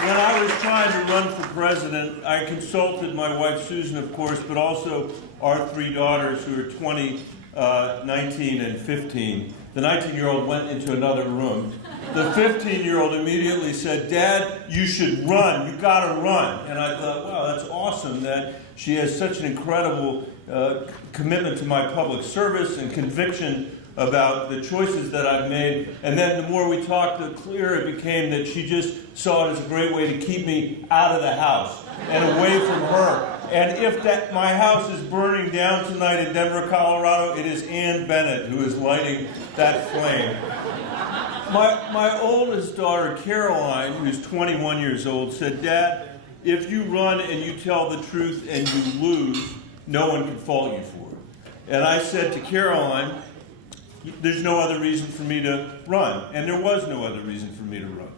When I was trying to run for president, I consulted my wife Susan, of course, but also our three daughters who are 20, 19, and 15. The 19-year-old went into another room. The 15-year-old immediately said, "Dad, you should run. You gotta run." And I thought, wow, that's awesome that she has such an incredible commitment to my public service and conviction about the choices that I've made. And then the more we talked, the clearer it became that she just saw it as a great way to keep me out of the house and away from her. And if my house is burning down tonight in Denver, Colorado, it is Ann Bennet who is lighting that flame. My oldest daughter, Caroline, who's 21 years old, said, "Dad, if you run and you tell the truth and you lose, no one can fault you for it." And I said to Caroline, there's no other reason for me to run. And there was no other reason for me to run.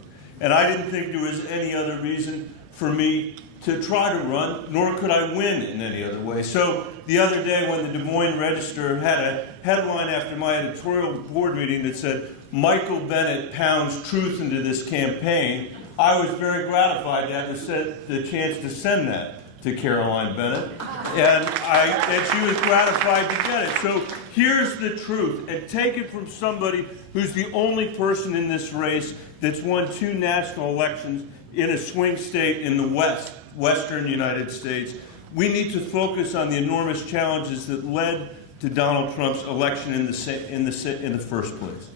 And I didn't think there was any other reason for me to try to run, nor could I win in any other way. So the other day when the Des Moines Register had a headline after my editorial board meeting that said, "Michael Bennet pounds truth into this campaign," I was very gratified to have the chance to send that to Caroline Bennet. And she was gratified to get it. So here's the truth, and take it from somebody who's the only person in this race that's won 2 national elections in a swing state in the western United States. We need to focus on the enormous challenges that led to Donald Trump's election in the first place.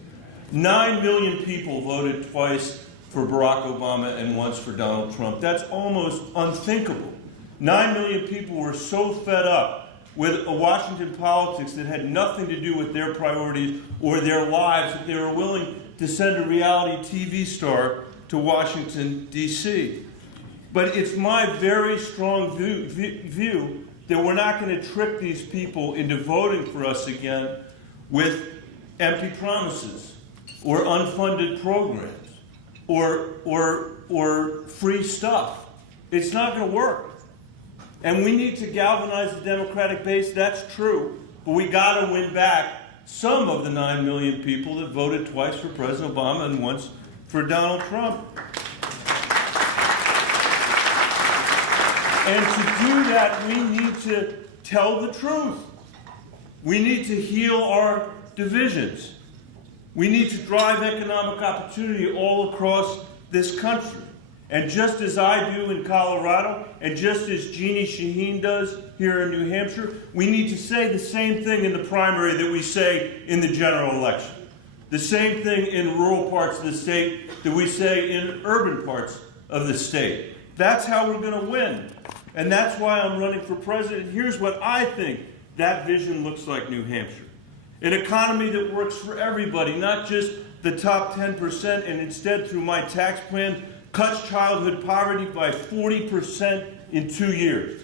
9 million people voted twice for Barack Obama and once for Donald Trump. That's almost unthinkable. 9 million people were so fed up with a Washington politics that had nothing to do with their priorities or their lives that they were willing to send a reality TV star to Washington, D.C. But it's my very strong view that we're not going to trick these people into voting for us again with empty promises or unfunded programs or free stuff. It's not going to work. And we need to galvanize the Democratic base, that's true, but we got to win back some of the 9 million people that voted twice for President Obama and once for Donald Trump. And to do that, we need to tell the truth. We need to heal our divisions. We need to drive economic opportunity all across this country. And just as I do in Colorado, and just as Jeannie Shaheen does here in New Hampshire, we need to say the same thing in the primary that we say in the general election. The same thing in rural parts of the state that we say in urban parts of the state. That's how we're going to win. And that's why I'm running for president. Here's what I think that vision looks like New Hampshire. An economy that works for everybody, not just the top 10%, and instead through my tax plan, cuts childhood poverty by 40% in 2 years,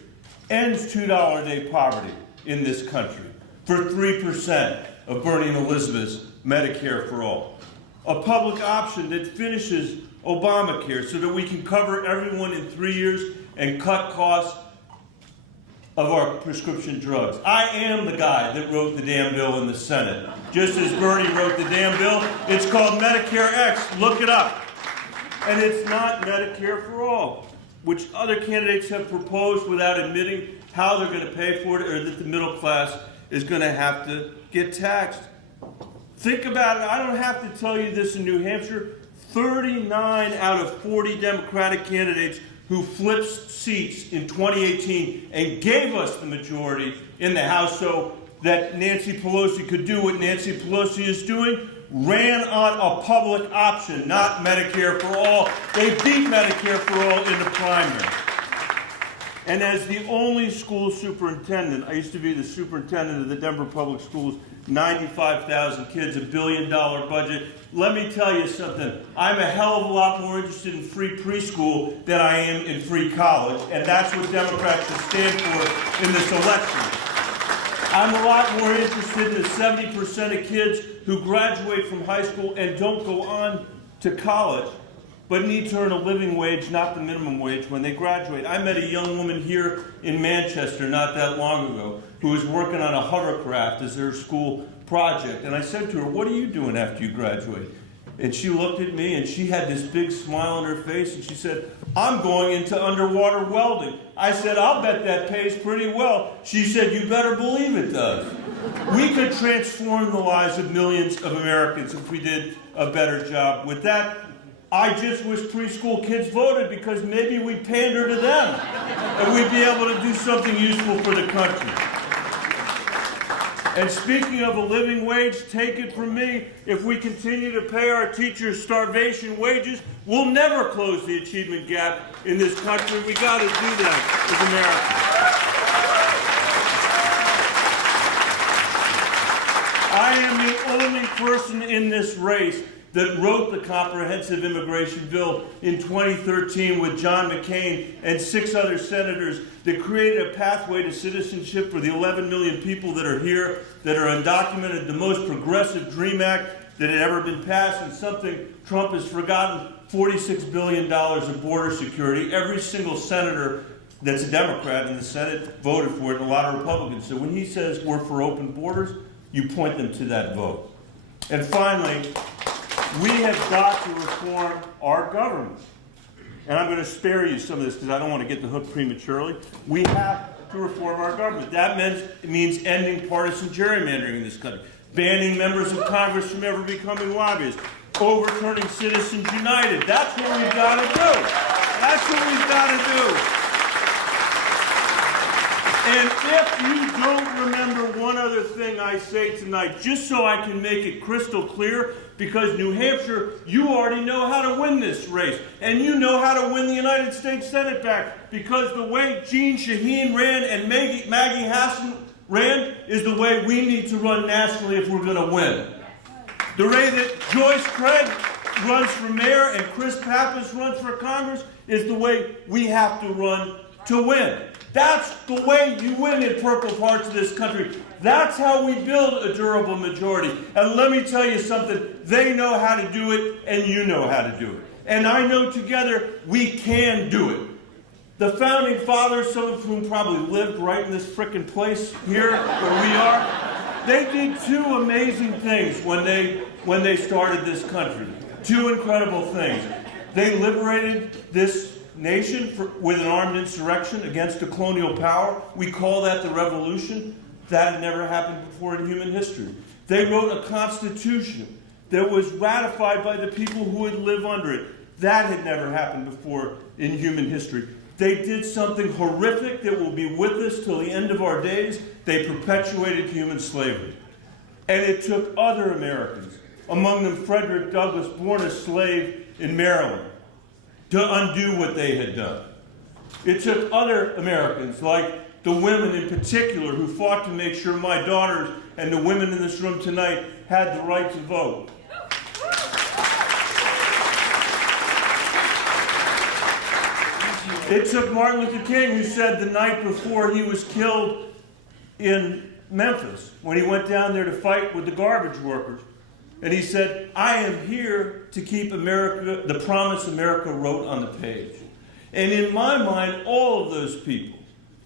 ends $2 a day poverty in this country for 3% of Bernie and Elizabeth's Medicare for All. A public option that finishes Obamacare so that we can cover everyone in 3 years and cut costs of our prescription drugs. I am the guy that wrote the damn bill in the Senate. Just as Bernie wrote the damn bill, it's called Medicare X. Look it up. And it's not Medicare for all, which other candidates have proposed without admitting how they're going to pay for it or that the middle class is going to have to get taxed. Think about it. I don't have to tell you this in New Hampshire. 39 out of 40 Democratic candidates who flipped seats in 2018 and gave us the majority in the House so that Nancy Pelosi could do what Nancy Pelosi is doing, ran on a public option, not Medicare for all. They beat Medicare for all in the primary. And as the only school superintendent, I used to be the superintendent of the Denver Public Schools, 95,000 kids, $1 billion budget. Let me tell you something. I'm a hell of a lot more interested in free preschool than I am in free college, and that's what Democrats should stand for in this election. I'm a lot more interested in the 70% of kids who graduate from high school and don't go on to college, but need to earn a living wage, not the minimum wage, when they graduate. I met a young woman here in Manchester not that long ago who was working on a hovercraft as her school project. And I said to her, "What are you doing after you graduate?" And she looked at me and she had this big smile on her face and she said, "I'm going into underwater welding." I said, "I'll bet that pays pretty well." She said, "You better believe it does." We could transform the lives of millions of Americans if we did a better job. With that, I just wish preschool kids voted, because maybe we'd pander to them and we'd be able to do something useful for the country. And speaking of a living wage, take it from me, if we continue to pay our teachers starvation wages, we'll never close the achievement gap in this country. We got to do that as Americans. I am the only person in this race that wrote the comprehensive immigration bill in 2013 with John McCain and 6 other senators that created a pathway to citizenship for the 11 million people that are here, that are undocumented, the most progressive DREAM Act that had ever been passed, and something Trump has forgotten, $46 billion of border security. Every single senator that's a Democrat in the Senate voted for it, and a lot of Republicans. So when he says we're for open borders, you point them to that vote. And finally, we have got to reform our government. And I'm going to spare you some of this because I don't want to get the hook prematurely. We have to reform our government. That means ending partisan gerrymandering in this country, banning members of Congress from ever becoming lobbyists, overturning Citizens United. That's what we've got to do. That's what we've got to do. And if you don't remember one other thing I say tonight, just so I can make it crystal clear, because New Hampshire, you already know how to win this race. And you know how to win the United States Senate back, because the way Jeanne Shaheen ran and Maggie Hassan ran is the way we need to run nationally if we're going to win. The way that Joyce Craig runs for mayor and Chris Pappas runs for Congress is the way we have to run to win. That's the way you win in purple parts of this country. That's how we build a durable majority. And let me tell you something, they know how to do it, and you know how to do it. And I know together we can do it. The founding fathers, some of whom probably lived right in this frickin' place here where we are, they did 2 amazing things when they started this country. 2 incredible things. They liberated this nation with an armed insurrection against a colonial power. We call that the revolution. That had never happened before in human history. They wrote a constitution that was ratified by the people who would live under it. That had never happened before in human history. They did something horrific that will be with us till the end of our days. They perpetuated human slavery. And it took other Americans, among them Frederick Douglass, born a slave in Maryland, to undo what they had done. It took other Americans, like the women in particular, who fought to make sure my daughters and the women in this room tonight had the right to vote. It took Martin Luther King, who said the night before he was killed in Memphis, when he went down there to fight with the garbage workers, and he said, "I am here to keep America, the promise America wrote on the page." And in my mind, all of those people,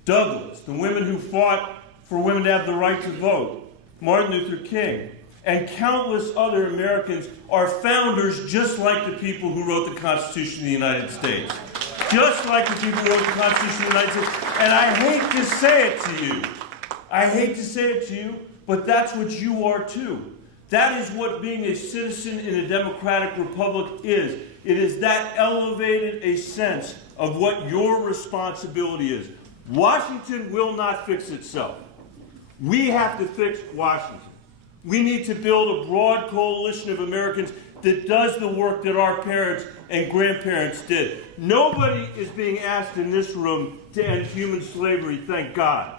Douglass, the women who fought for women to have the right to vote, Martin Luther King, and countless other Americans are founders just like the people who wrote the Constitution of the United States. Just like the people who wrote the Constitution of the United States. And I hate to say it to you. I hate to say it to you, but that's what you are too. That is what being a citizen in a democratic republic is. It is that elevated a sense of what your responsibility is. Washington will not fix itself. We have to fix Washington. We need to build a broad coalition of Americans that does the work that our parents and grandparents did. Nobody is being asked in this room to end human slavery, thank God.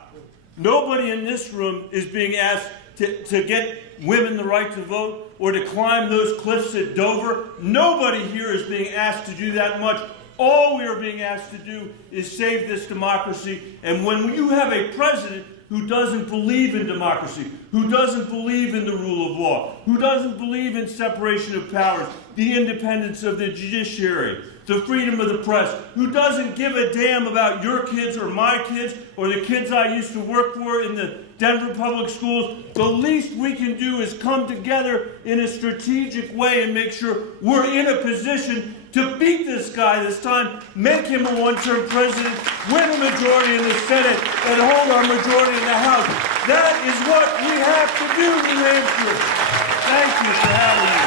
Nobody in this room is being asked to get women the right to vote or to climb those cliffs at Dover. Nobody here is being asked to do that much. All we are being asked to do is save this democracy. And when you have a president who doesn't believe in democracy, who doesn't believe in the rule of law, who doesn't believe in separation of powers, the independence of the judiciary, the freedom of the press, who doesn't give a damn about your kids or my kids or the kids I used to work for in the Denver Public Schools. The least we can do is come together in a strategic way and make sure we're in a position to beat this guy this time, make him a one-term president, win a majority in the Senate, and hold our majority in the House. That is what we have to do, New Hampshire. Thank you for having me.